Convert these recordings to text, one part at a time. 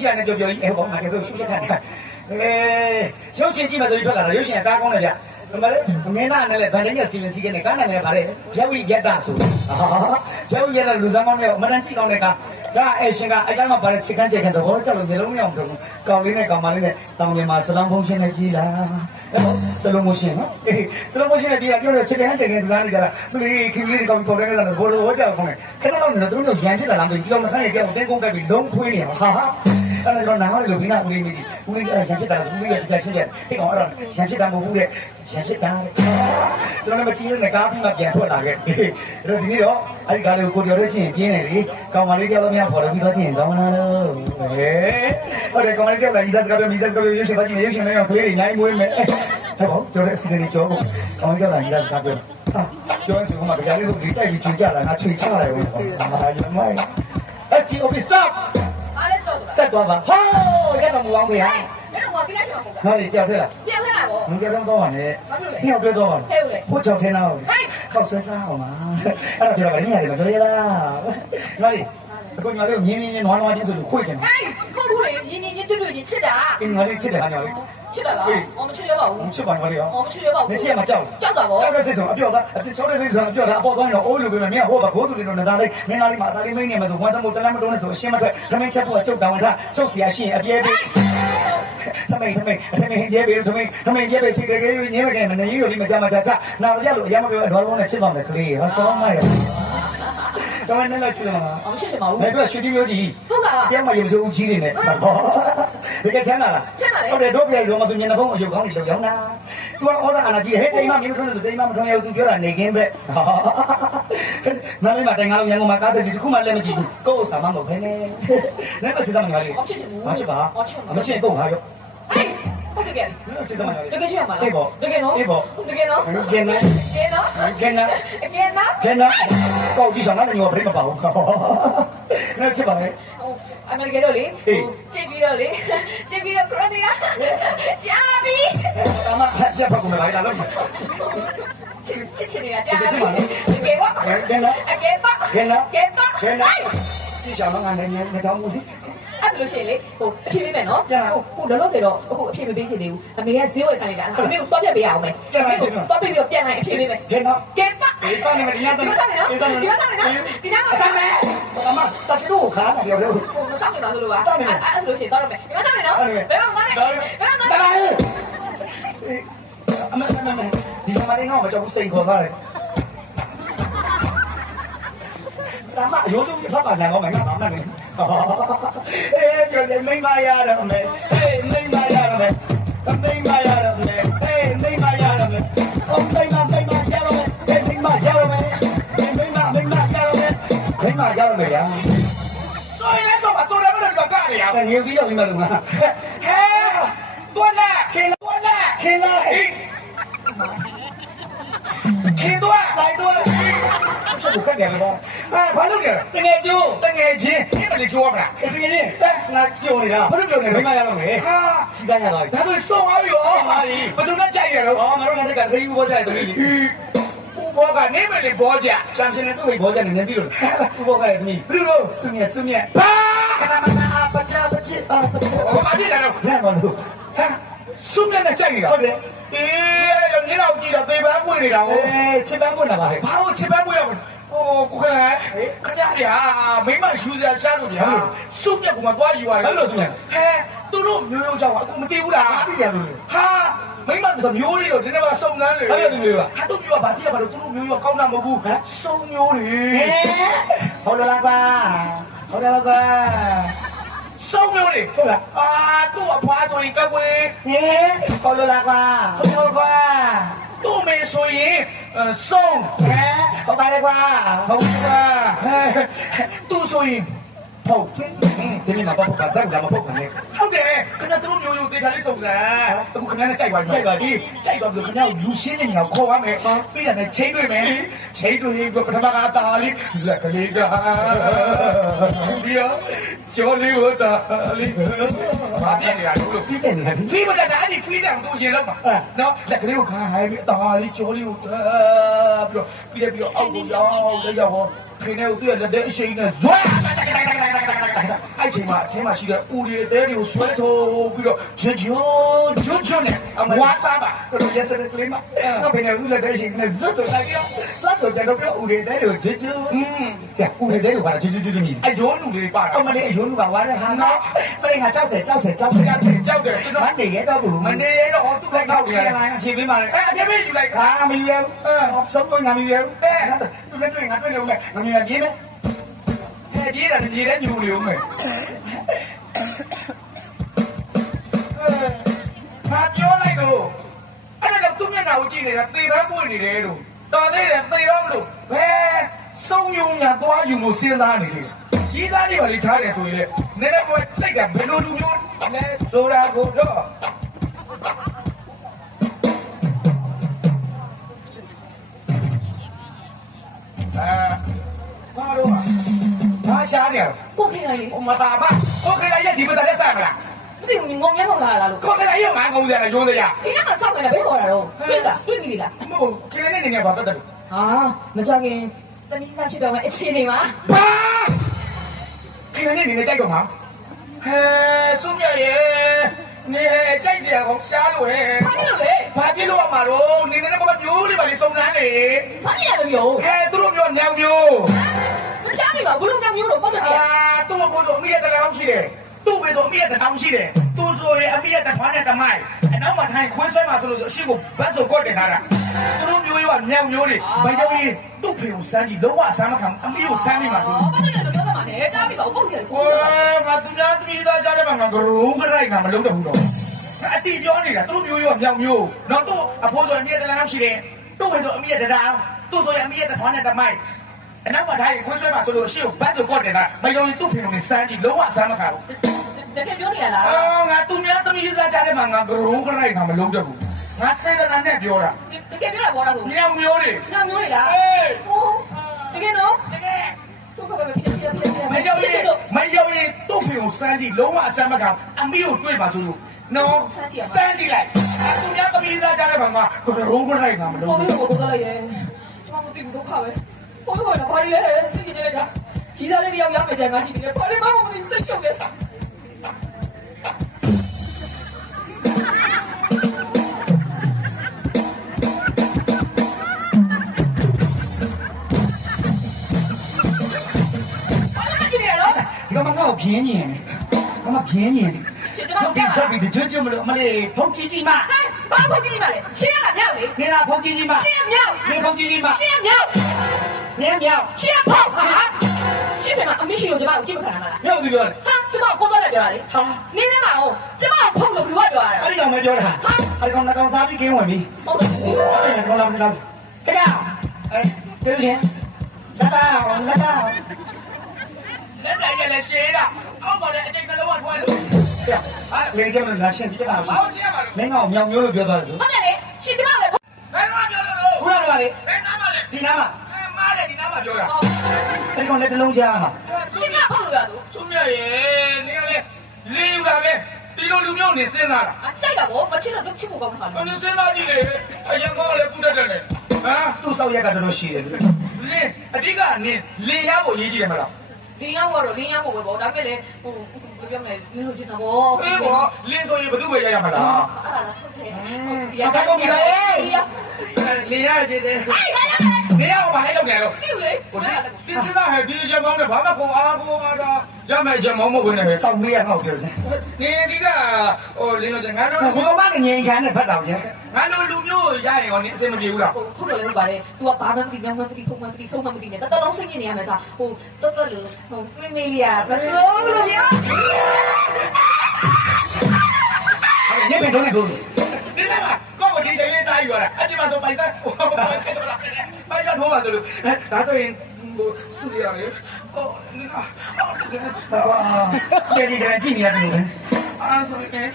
ရှိရနဲ့ပြောကြီးအဲ့ဘောငါတို့ရှုပ်ချက်ခံတယ်ရုပ်ရှင်ကြည့်မှဆိုပြီးထွက်လာတာရုပ်ရှင်ကကားကောင်းတယ်ဗျမင်းသားနဲ့လည်းဗန်ဒင်းနဲ့စတီဗင်စီကနဲ့ကားနာမည်ကပါတယ်ဗျဝိယတဆိုဗျဝိယတလူသားကောင်းတဲ့မတန်ကြည့်ကောင်းတဲ့ကားဒါအရှင်ကအဲ့ကမှပါတယ်ချစ်ကန်းကြက်ခံတော့ကြောက်လို့မျိုးလုံးမရအောင်တော့ကောင်လေးနဲ့ကောင်မလေးနဲ့တောင်ပြင်မှာစလောင်းဖုံးရှင်းနဲ့ကြီးလာစလုံးမိုရှင်နော်စလုံးမိုရှင်နဲ့ပြီးတော့ပြောတော့ချစ်ကန်းကြက်ခံကစားနေကြတာမလေးခီးလေးကောင်ပေါ်တဲ့ကစားတော့ဘောလို့ဟောကြောက်ခေါင်းနဲ့ခဏလောက်နေတော့သူတို့ရန်ဖြစ်လာလားမသိဘူးပြောမခန့်နေကြောက်တင်းကုန်းကပ်ပြီးလုံးထွေးနေဟာအဲ့တော့နားလေလို့ဘင်းနာဦးလေးကြီးဦးလေးကရန်ဖြစ်တာလားဦးလေးကတရားရှင်းတယ်ဟဲ့ကောင်အဲ့တော့ရန်ဖြစ်တာမဟုတ်ဘူးတဲ့ရန်ဖြစ်တာကျွန်တော်လည်းမကြည့်နဲ့ကားပြီးမှပြန်ထွက်လာခဲ့အဲ့တော့ဒီနေ့တော့အဲ့ဒီကားလေးကိုကိုကျော်တို့ချင်းပြင်းနေလေကောင်မလေးတယောက်များပေါ်လို့ပြီးတော့ချင်းကောင်းမလားလို့ဟုတ်တယ်ကောင်မလေးတယောက်ကဤသားစကားပြောမိသားစကားပြောရုပ်ရှင်သွားချင်းရုပ်ရှင်လေးကကလေးတွေနိုင်မွေးမယ်ဟဲ့ပေါ့ကျော်တဲ့အစီအစဉ်ကြီးကျော်ကိုကောင်မလေးတယောက်ကဤသားစကားပြောကျော်ရင်ဆိုမှကြားလေးတို့ဒီတိုက်ပြီးချွေကြလာငါချွေချလိုက်ဘူးဟာရမိုင်းအဲ့ဒီ okay stop ဆက်သွားပါဟောရတော့မူအောင်ဖေးဟာအဲ့တော့ကိစ္စရှိမှာပေါ့ဗျာဟာလေကြောက်ထဲလားကြောက်ထဲလားပေါ့မကြောက်တော့ပါနဲ့ညောက်တွဲတော့ပါဖို့ကြောက်ထဲနာဟုတ်ခောက်ဆွဲစားအောင်ပါအဲ့တော့ပြောတာကလည်းညနေမပြောရလားငါလေးအခုညလေးမြင်းမြင်းနွားနွားချင်းဆိုလို့ခွေ့ချင်တယ်ဟုတ်ဘူးလေမြင်းမြင်းချင်းတွေ့တွေ့ချင်းချစ်တာအင်းငါလေးချစ်တယ်ဟာညလေးချစ်တယ်လားအော်မချစ်ရပါဘူးမချစ်ပါဘူးလေအော်မချစ်ရပါဘူးမချစ်ရမှာကြောက်တာပေါ့ကြောက်တဲ့စိတ်ဆိုအပြော့သားကြောက်တဲ့စိတ်ဆိုအပြော့သားအပေါ်သွားရင်တော့အိုးလိုပဲမင်းကဟိုဘခိုးသူတွေတော့နေတာလေးမင်းသားလေးမှာအသားလေးမင်းနေမှာဆိုဝမ်းစမို့တလမ်းမတုံးနဲ့ဆိုအရှင်းမထွက်ခမင်းချက်ဖို့ကျုပ်တောင်းထားကျုပ်เสียရှိရင်အပြဲပေးထမိန်ပြဲပေးထမိန်ပြဲပေးချစ်ကြကြီးညင်းမကဲမနေရလို့ဒီမကြမှာချာချနာမပြလို့အရမပြောတော့လုံးနဲ့ချစ်ပါမယ်ကလေးဟာဆောင်းမိုက်တော့မနဲ့လိုက်ချစ်တယ်မလားအော်မချစ်ချင်ပါဘူးဘယ်ကရွှေကြီးမျိုးကြီးဟုတ်လားတရားမရုပ်စိုးဦးကြီးတွေနဲ့တကယ်ချမ်းသာလားချမ်းသာတယ်ဟုတ်တယ်တို့ပြရတော့မဆိုညနေဖုံးအယုတ်ကောင်းတွေလောက်ရောက်နာतू ကဩဇာအာဏာကြီးဟဲ့တိမ်မမင်းမထွန်းလို့တိမ်မမထွန်းရဘူး तू ပြောတာနေခင်းပဲနားလေးမှာတိုင်ကားလုံးရန်ကုန်မှာကားဆက်စီတစ်ခုမှလက်မကြည့်ဘူးကိုယ့်ဥစ္စာမမဟုတ်ဘဲနဲ့နဲ့မချစ်သားမငါလေးအော်ချစ်ချင်ဘူးမချစ်ပါမချစ်ကိုငါရောဟုတ်တယ်ကဲချစ်သားမငါလေးတကယ်ချစ်ရမှာလားအေးပေါ့တကယ်နော်အေးပေါ့တကယ်နော်ကဲနော်ကဲနော်ကဲနော်ကဲနော်ကောက်ကြည့်ဆောင်ငါလည်းညောပြိမပါဘူးနဲ့ချစ်ပါလေအမေရိကန်တို့လေကြည့်ပြီးတော့လေကြည့်ပြီးတော့ခရိုနီယာကြာပြီအမရက်ဖက်ကုန်လာလာလို့ချစ်နေတာကြာပြီကဲပါကဲနော်ကဲပါကဲနော်ကဲပါကဲနော်ကြည့်ဆောင်ငါလည်းငါကြောင်းမှုအဲ့လိုရှိရင်လေဟိုအဖြေပေးမယ်နော်ဟိုလုံးလုံးဆိုတော့အခုအဖြေမပေးချင်သေးဘူးအမေကဈေးဝယ်ခိုင်းလိုက်တာအမေကိုတွားပြပေးရအောင်မယ်တွားပြပြီးတော့ပြန်လိုက်အဖြေပေးမယ်ကဲနော်ကဲပါဒီစားနေမဒီနာစားနေဒီနာစားနေနော်ဒီနာစားစားမယ်အမတချီတို့ခါနေတယ်ဟိုမစားနေပါဆိုလို့ပါအဲ့လိုရှိရင်တော့မယ်ဒီနာစားနေနော်ဘယ်မှာသွားလဲဘယ်မှာသွားလဲအမဒီမှာလည်းငါ့ကိုမကြောက်ဘူးစိန်ခေါ်သားတယ်ဒါမှရိုးရိုးပြဖတ်ပါနိုင်အောင်မယ်ငါဘာမှမနေပြောစမိမရတော့မယ်မိမရတော့မယ်မိမရတော့မယ်မိမရတော့မယ်အော်မိမရတော့မယ်မိမရတော့မယ်မိမရတော့မယ်ဗျာဆိုရင်လည်းဆိုပါဆိုတယ်မလို့တော့ကရရငြင်းကြီးရောက်ပြီးမှလို့ငါဟဲတွက်လက်ခင်လာခင်တော့လိုက်တော့ချက်ကိုခက်တယ်တော့ဘာလုပ်နေလဲတကယ်ကျိုးတကယ်ချင်းဒီမလေးကျိုးပါလားတကယ်ချင်းငါကြုံနေတာဘာလို့ပြောနေလဲမိမရတော့မယ်ဟာစီကရတော့ဒါဆိုစုံသွားပြီရောဘယ်သူနဲ့ကြိုက်ရတော့ငါတို့ကတည်းကသေးဘူးဘောကြတယ်တမီးဦးဘောကနေမလေးဘောကြချမ်ရှင်နဲ့သူ့မိဘောကြနေနေသိလို့ဦးဘောကလည်းတမီးဘယ်လိုဆုမြတ်ဘာပချာဘာဖြစ်လာတော့လမ်းပါလို့ဟာဆုမြတ်နဲ့ကြိုက်နေတာဟုတ်တယ်အေးမြင်းတော်ကြည့်တော့သေပန်းပွင့်နေတာဟုတ်ချစ်ပန်းပွင့်တာပါလေဘာလို့ချစ်ပန်းပွင့်ရမလဲโอ้ကိုခရိုင်ခင်ဗျားတွေဟာမိမရှူစရာရှားလို့ဗျာစုမြက်ကမှသွားယူရတယ်ဘယ်လိုစုမြက်ဟဲသူတို့မျိုးရိုးကြောင့်အခုမတည်ဘူးလားသိရလို့ဟာမိမဆိုမျိုးတွေတော့ဒီနေ့မှစုံနှမ်းလေဘယ်လိုမျိုးပါဟာသူမျိုးကဘာတိရပါလို့သူတို့မျိုးရိုးကောင်းတာမဟုတ်ဘူးစုံမျိုးတွေဟုတ်လားပါဟုတ်တယ်ပါစုံမျိုးတွေဟုတ်လားသူ့အဖွားဆိုရင်ကကွေးဟုတ်လားပါဟုတ်ပါသူ့မေဆိုရင်စုံဟုတ်ပါလေကွာဟုတ်ပါသူ့ဆိုရင်ဟုတ်ချင်းဒီနေ့မှာတော့ဘာသာကမဟုတ်ဘူးဟုတ်တယ်ခင်ဗျားတို့မျိုးရိုးသေချာလေးစုံစမ်းအခုခင်ဗျားနဲ့ကြိုက်ပါပြီကြိုက်ပါပြီကြိုက်တော့ခင်ဗျားကိုလူရှင်းနေနေတော့ခေါ်ရမယ်ပြီးတယ်နဲ့ချိန်တွေ့မယ်ချိန်တွေ့ရင်ပထမကအသာလေးလက်ကလေးကပြီးတော့ကျော်လေးကိုတာလေးဘာဖြစ်နေတာလို့ပြီးတယ်လားဖီးမတက်တာအဲ့ဒီဖီးတယ်သူရင်လောက်ပါနော်လက်ကလေးကိုခိုင်းပြီးအသာလေးကျော်လေးကိုပြီးတော့အောက်ကိုရောက်ရောက်ဟောခင်းနေကိုသူ့ရဲ့လက်တဲ့အရှိန်နဲ့ဇွဲအဲ့ အဲ့ချိန်မှာအထင်းမှာရှိတဲ့ဦးရီအသေးတွေကိုဆွဲထုတ်ပြီးတော့ဂျွတ်နဲ့ဝါစားပါတို့ရက်စတဲ့ကလေးမငါဘယ်နဲ့ဦးလက်တဲ့ရှင်နဲ့ဇွတ်တော့လိုက်ရောဇွတ်ဆိုကြတော့ပြောဦးတွေတဲ့တို့ဂျွတ်ကဲဦးတွေတဲ့တို့ပါဂျွတ်နေအယိုးလူတွေပါအမလေးအယိုးလူပါဝါတဲ့ဟာနော်မလေးငါကြောက်တယ်ကျွန်တော်မနေရတော့ဘူး မနေရတော့သူ့လိုက်ထောက်နေရတယ် ဖြေပေးပါလေ အပြည့်ပြည့်ယူလိုက် ဟာမယူရဘူးဆုံးလို့ငါမယူရဘူးသူလည်းတွေ့ငါတွေ့လို့ငါမြင်ပြေးမယ် ပြေးတာပြေးတဲ့ညူနေဦးမယ်ဘာပြောလိုက်တော့အဲ့ဒါကသူ့မျက်နှာကိုကြည့်နေတာသေပန်းပွင့်နေတယ်လို့တော်သေးတယ်သေတော့မလို့ဘယ်ဆုံးယုံညာသွားယူလို့စဉ်းစားနေတယ်ကြီးသားတွေပါလေထားတယ်ဆိုရင်လေနည်းနည်းကစိတ်ကဘယ်လိုလူမျိုးလဲဆိုတာကိုတော့ဘာလို့ဘာရှားနေရ ကိုခင်လိုက် ဟိုမတာပါကိုခေလိုက်ရဲ့ဒီမတက်လက်ဆိုင်မလား မသိဘူးငုံငလာလားလို့ ကိုခေလိုက်ရဲ့ငါငုံစရာလားရိုးစရာ ဒီနေ့ကစောက်နေတာဘယ်ခေါ်တာတော့တွေ့မိလား မဟုတ်ခေလိုက်နဲ့နေနေဘာတက်တယ် ဟာမကြခင်တမီးစားဖြစ်တော့မှအခြေအနေမှာ ဘာခေလိုက်နဲ့နေနေကြိုက်တော့မှာဟဲစုမြရဲ့နေကြိုက်တယ်ကောင်ရှားလို့ဟဲ ဘာဖြစ်လို့လဲ ဘာပြလို့ရမှာတော့နေနေကမမျိုးလေးပါလေစုံစမ်းလေ ဘာဖြစ်ရလို့မျိုး ဟဲသူတို့မျိုးညောင်မျိုး မချားနေပါဘလို့ညောင်မျိုးတော့ပေါ့တယ် သူ့ဘိုးဆိုအမိရဲ့တလောင်းရှိတယ်သူ့ဘေဆိုအမိရဲ့တထောင်ရှိတယ်သူဆိုရင်အမိရဲ့တထွားနဲ့တမိုက်အနောက်မှာထိုင်ခွေးဆွဲမှာဆိုလို့အရှိကိုဘတ်ဆိုကော့တင်ထားတာသူတို့မျိုးရောညောင်မျိုးတွေဘယ်ကြောင့်လဲသူ့ဖေကိုစမ်းကြည့်လုံးဝအစမ်းမခံအမိကိုစမ်းမိမှာဆိုလို့ ဘာဖြစ်လဲပြောသမှာလဲကြားပြီပါဟုတ်တယ် ဟိုငါသူများသမီးသားကြားတဲ့မှာငါကရုံးကြိုက်ငါမလုံးတော့ဘူးတော့အတီပြောနေတာသူတို့မျိုးရောညောင်မျိုးတော့သူ့အဖိုးဆိုအမိရဲ့တလောင်းရှိတယ်သူ့ဘေဆိုအမိရဲ့တထောင်သူ့ဆိုရင်အမိရဲ့တထွားနဲ့တမိုက်အနောက်မှာထိုင်ခွေးဆွဲမှာဆိုလို့အရှိကိုဘတ်ဆိုကော့တင်တာဘယ်ကြောင့်သူ့ဖေကိုစမ်းကြည့်လုံးဝအစမ်းမခံဘူး တကယ်ပြောနေရလား ငါသူများသမီးစားကြတဲ့မှာငါကရုံးကြိုက်ငါမလုံးတော့ဘူးငါစေတနာနဲ့ပြောတာ တကယ်ပြောတာဘောတာကို ညောင်မျိုးတွေ ညောင်မျိုးတွေလား အေး ဟိုတကယ်နော် တကယ် သူ့ဘက်ကပြပြ မရောက်ရင်သူ့ဖေကိုစမ်းကြည့်လုံးဝအစမ်းမခံအမီကိုတွေ့ပါဆိုလို့နော်စမ်းကြည့်လိုက်သူများသမီးစားကြတဲ့မှာငါကရုံးကြိုက်ငါမလုံး ဘော တော့ လေးကိုတော့လိုက်ရဲကျွန်မမသိဘူးဒုက္ခပဲဘိုးဘိုးကဘာလဲစိတ်ကြည့်နေတာကြီးသားလေးတယောက်ရမယ်ကြငါရှိတယ်ဘာလဲမမသိစိတ်ရှုပ်တယ် ဒီကမငါ့ကိုပြင်းညင်တယ်ငါမပြင်းညင်တယ်ဇက်ပြီးကြွမလို့အမလေးဖုန်ကြီးကြီးမ ဘာဖုန်ကြီးကြီးမလဲရှင်းရတာမြောက်လေ နေတာဖုန်ကြီးကြီးမ ရှင်းမြောက် နေဖုန်ကြီးကြီးမ ရှင်းမြောက် နင်းမြောက် ရှင်းဖောက်ဟာရှင်းဖေမှာအမရှိလို့ကျမကိုကြည့်မခံရမှာလား မြောက်သူပြောတယ် ဟာကျမကိုတော့လည်းပြောတာလေ ဟာ နင်းနေမှာဟုတ်ကျမဖုန်လို့ဘယ်သူကပြောရတာ အဲ့ဒီကောင်မပြောတာအဲ့ဒီကောင်ကောင်စားပြီးကင်းဝင်ပြီ ဟုတ်တယ် အဲ့ဒီကောင်လာမစလားခရအဲ့ကျေးဇူးရှင်လာတာလက်တိုင်နဲ့လည်းရှင်းတာအောက်မှာလည်းအကျိတ်နှလုံးကထွားလို့ ဟာလေကျမလာရှင်ပြတာ ဘာလို့ရှင်းရမှာလို့ မင်းကောင်မြောက်မျိုးလို့ပြောသွားတယ်ဆို ဟုတ်တယ်လေရှင်းကျမပဲ ဘယ်မှာပြောလို့လို့ ခုနကလေ ဘယ်နားမှာလဲ ဒီနားမှာ မားတယ်ဒီနားမှာပြောတာ အဲ့ဒီကောင်လက်တလုံးချာဟာ ရှင်းကျမဖုန်လို့ပြောသူ သူမြရဲ့နေကလည်းလေးယူတာပဲဒီလိုလူမျိုးနေစဉ်းစားတာ အဆိုင်တာဗောမချစ်တော့ချစ်ဖို့ကောင်းတာလေ ဘယ်လိုစဉ်းစားကြည့်လေအရင်ကလည်းကုတတ်တယ်လေဟမ် သူ့ဆောက်ရက်ကတော်တော်ရှိတယ်ဆို လင်းအဓိကနေလင်းရဖို့ရေးကြည့်တယ်မလား လင်းရောက်တော့လင်းရောက်ဖို့ပဲဗောဒါပေမဲ့လေဟိုပြောမယ်လင်းလို့ချင်တာဗော အေးပေါ့လင်းဆိုရင်ဘယ်သူပဲရရမလား အဲ့ဒါဟုတ်တယ်လင်းရကြည့်တယ်လင်းရကိုဘာလိုက်လုပ်နေတော့ ဒီလိုလေ ဟိုဒီစဉ်းစားဟဲ့ဒီအချက်မောင်းနဲ့ဘာမှပုံအားကိုအားတော့ရမယ်အချက်မောင်းမဝင်နဲ့ စောက်လေးကငေါ့ပြောတယ် နေဒီကဟိုလင်းလို့ငါတို့ ဘုံမကငြိမ်ခံတဲ့ဖတ်တော်ကျ ငါတို့လူမျိုးရရင်ရောနေအဆင်မပြေဘူးလား ဟုတ်တယ်လို့ပါတယ် तू ကဘာမှမသိမြောင်းမှမသိဖုံမှမသိဆုံးမှမသိနဲ့တော်တော်စိတ်ညစ်နေရမယ်စားဟိုတော်တော်လို့ဟိုမေမေလေးอ่ะမစိုးလို့ည ညစ်ပင်တော့နေလို့ ဒီလားကောဒီချိန်လေးတားယူရတာအတိမဆိုပိုက်သားပိုက်ကတော့ပါဆိုလို့ဒါဆိုရင်ဟိုဆူရလေဟိုတယ်လီဂရမ်ကြည့်နေရတယ်လို့ အားဆိုရင်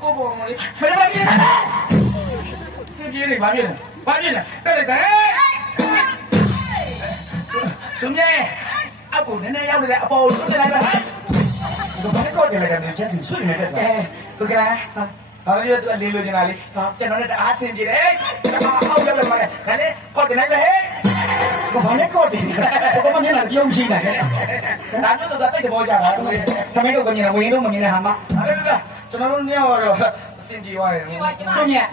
ကိုဘောမလေး ဘယ်လိုပြင်းလဲ ပြေးနေဘာပြေးလဲဘာပြေးလဲတက်လိုက်စမ်းစုံမြဲအကူနည်းနည်းရောက်နေတဲ့အပေါ်ကိုတက်လိုက်ပါဟဲ့ ဒီဘာကောတယ်လဲကနေချက်စီဆွေးနေတဲ့ကွာ ဟုတ်ကဲ့ဟာလို့သူလေးလို့နေတာလေကျွန်တော်လည်းတအားဆင်ပြေတယ်ကျွန်တော်အောက်ရောက်လာပါတယ်ဒါနဲ့ခေါက်တင်လိုက်ပဲဟဲ့ ကိုဘာနဲ့ကော့တယ်ကိုမမြင်တာပြုံးရှိနေတယ် ဒါမျိုးတော့တိတ်သဘောကျတာတို့ သမီးတို့ကမြင်တယ်ဝင်တို့မမြင်တဲ့ဟာမ အဲ့ဒါကျွန်တော်တို့ညောတော့အစင်ပြေသွားတယ် ဆွညက်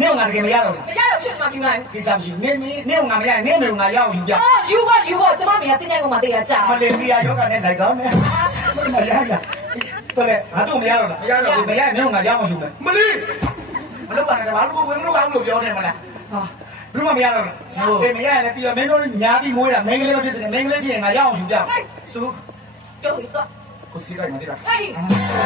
နင့်ကငါတကယ်မရတော့ဘူး မရတော့ရှင်းမှပြလိုက် ကိစ္စမရှိဘူးနင့်ကငါမရနင့်မျိုးငါရအောင်ယူပြ အော်ယူပါကျမမေကတင်းတဲ့ကောင်မတေးရကြာ မလေးတရားယောဂနဲ့လိုက်ကောင်းတယ်မရရတော်လေငါတို့မရတော့လားမရမင်းငါရအောင်ယူမယ် မလေးမလုပ်ပါနဲ့ဘာလို့ဝင်လို့ကောင်းလို့ပြောနေမလား ဟာဘယ်မှမရတော့ဘူးဒီမရရင်လည်းပြီးတော့မင်းတို့ညာပြီးမွေးတာမင်းကလေးမဖြစ်စနဲ့မင်းကလေးဖြစ်ရင်ငါရအောင်ယူပြစု ပြောပြီးတော့ ကိုစီးလိုက်မသိလား အေး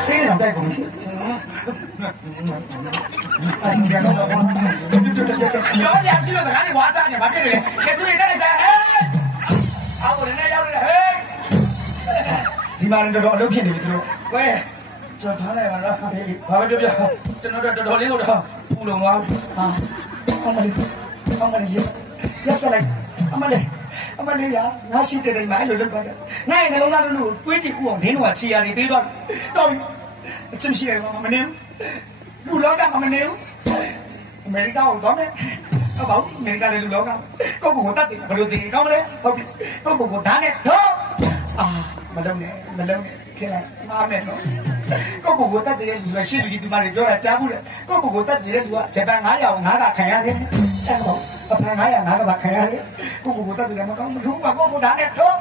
ဆေးရတဲ့ကုန်ကြီးအဲ့ဒီကတော့ ပြောရကြည့်လို့တခါနေဝါစားနေဘာဖြစ်လဲကဲသူတွေတက်ဆိုင်ဟဲ့အော်လည်းရောက်နေဟဲ့ ဒီမှာတော့အလုပ်ဖြစ်နေပြီသူတို့ ကွယ်ကျွန်တော်ထားလိုက်ပါတော့ဘာပဲပြောပြောကျွန်တော်တော်တော်လေးကိုတော့ပူလုံသွားပြီ ဟာအမလေးရက်ဆက်လိုက်အမလေးရငါရှိတဲ့တိုင်မှာအဲ့လိုလုပ်သွားကြငါ့ရဲ့နှလုံးသားတို့တွေးကြည့်ဥအောင်ဒင်းတို့ကခြေရာတွေသေးသွားတော့ပြီအချင်းရှိရကောင်မနေဘူးလူလောကမနေဘူးအမေရိကန်ကိုတော့မယ်ဟုတ်ပါဘူးအမေရိကန်လည်းလူလောကကိုကိုတတ်တယ်ဘယ်လိုသိကောင်းမလဲဟုတ်ပြီကိုဓာတ်နဲ့တော့အာမလုံးနဲ့ခင်လိုက်မားမယ်နော်ကိုတတ်တယ်လူရှိလူကြီးဒီမှာပြောတာကြားဘူးလေကိုတတ်တယ်လူကဂျပန်900ကို9ကခံရတယ်အဲ့တော့အဖန်900 9ကပါခံရတယ်ကိုတတ်တယ်မကောင်းမထူးပါကိုဓာတ်နဲ့တော့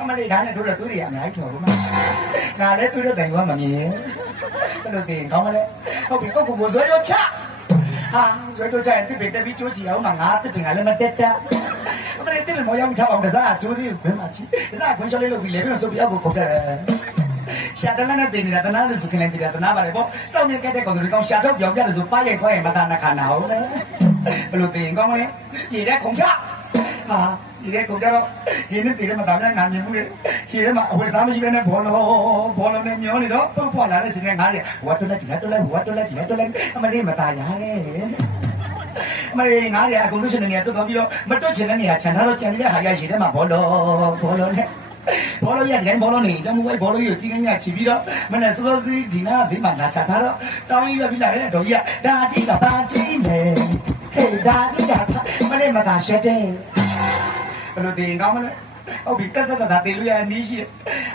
အမလေးဓာတ်နဲ့တို့လည်းသူတွေအများကြီးထော်ဘူးမငါလည်းသူတို့တိုင်ကမမြင်ဘယ်လိုသိကောင်းမလဲဟုတ်ပြီကိုဇွဲရောချဟာဇွဲတော့ချရင်တစ်ပင်တက်ပြီးကြိုးချီအောင်မှာငါတစ်ပင်ကလည်းမတက်တာအမလေးတစ်ပင်မောရောက်ထားအောင်တစားကြိုးလေးကိုခွင်းမှာချီတစားခွင်းချလေးလုပ်ပြီးလေပြီးတော့ဆုပ်ပြီးအောက်ကိုခုတ်တယ်ရှာတလန်းနဲ့တင်နေတာတနာလို့ဆိုခင်နေတာတနာပါလေပေါ့စောင့်နေကြတဲ့ကောင်တွေကောင်ရှာတော့ပြောင်းပြတယ်ဆိုပါရိုက်သွားရင်မသာနှခါနာဟုတ်လေဘယ်လိုတင်ကောင်းမလဲရေတဲ့ခုံချဟာဒီတဲ့ကုန်ကြတော့ဒီနေ့တည်တယ်မသားများငါမြင်မှုတယ်ခြေထဲမှာအဝယ်စားမရှိဘဲနဲ့ဘောလုံးနဲ့မျောနေတော့ပုတ်ပွားလာတဲ့စင်ကငါးတွေဝတ်တွလက်ဒီတွလက်ဝတ်တွလက်ဒီတွလက်အမလေးမသားရတယ်အမလေးငါးတွေအကုန်လုံးရှင်နေတွတ်သွားပြီးတော့မတွတ်ချင်တဲ့နေရာခြံထားတော့ကြံနေတဲ့ဟာရရေထဲမှာဘောလုံးနဲ့ဘောလုံးရတဲ့ဘောလုံးနေကြောင့်မဝဲဘောလုံးကြီးကိုကြီးကင်းရချီပြီးတော့မနဲ့စလို့ဒီနာဈေးမှာလာချထားတော့တောင်းရပြီးလာတဲ့တော်ကြီးကဒါကြီးကဘာကြီးလဲဟေးဒါကြီးကမလေးမသားရှက်တယ်ဘယ်လိုတင်ကောင်းမလဲဟုတ်ပြီတက်တေးလို့ရနီးရှိတယ်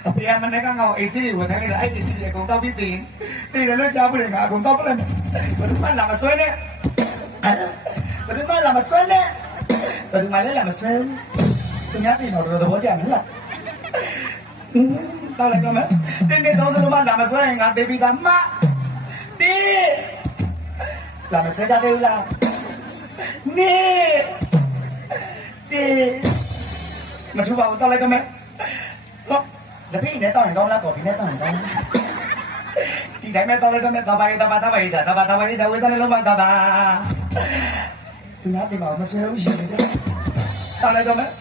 အဖေကမနေ့ကငါ့ကိုအိတ်စီးတွေဝယ်ခိုင်းနေတာအဲ့ဒီစီးတွေအကုန်တောက်ပြီးတင်တယ်လို့ကြားပြီးငါအကုန်တောက်ပလိုက်မယ်ဘယ်သူမှလာမဆွဲနဲ့ဘယ်သူမှလာမဆွဲနဲ့ဘယ်သူမှလည်းလာမဆွဲသူများတင်တော့သဘောကျမလားတောက်လိုက်ပါမယ်တင်းနေတော့စလုံးမလာမဆွဲရင်ငါတေးပြီးသားမတေးလာမဆွဲကြသေးဘူးလားနေတေးမထူပါဘူးတောက်လိုက်တော့မယ်ဟောတပည့်နဲ့တောက်ရင်ကောင်းလားကော်ဖီနဲ့တောက်ရင်ကောင်းလားဒီတိုင်းမဲ့တောက်လိုက်တော့မယ်တပါရေးစားဝေးစားလုံးမတပါသူများတင်ပါမဆွဲဘူးရှင်ကြတောက်လိုက်တော့မယ်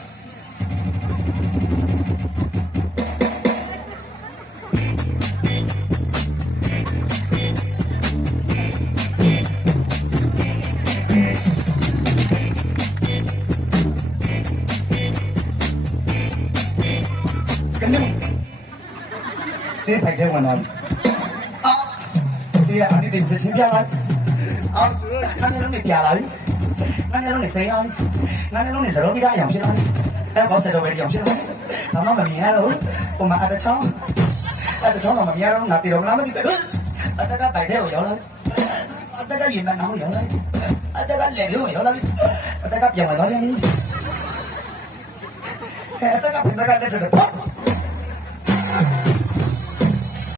ဆေးဖိုက်ထဲဝင်သွားပြီအာဆေးရအဲ့ဒီတင်ချင်းပြလာအာငါလည်းလုံးနေပြလာပြီငါလည်းလုံးနေစိမ်းအောင်ငါလည်းလုံးနေစရောပြီးသားအောင်ဖြစ်လာပြီအဲ့ဘောဆက်တော့ပဲအောင်ဖြစ်လာဘာမှမမြင်ရတော့ဟိုမှာအတချောင်းတော့မမြင်ရတော့ငါတီတော့လားမသိဘူးအတကပိုက်ထဲကိုရောက်လာအတကရင်မနောက်ရောက်လာအတကလက်လို့ရောက်လာအတကပြန်လာတော့ပြန်ပြီအတကပြန်လာလက်ထက်တော့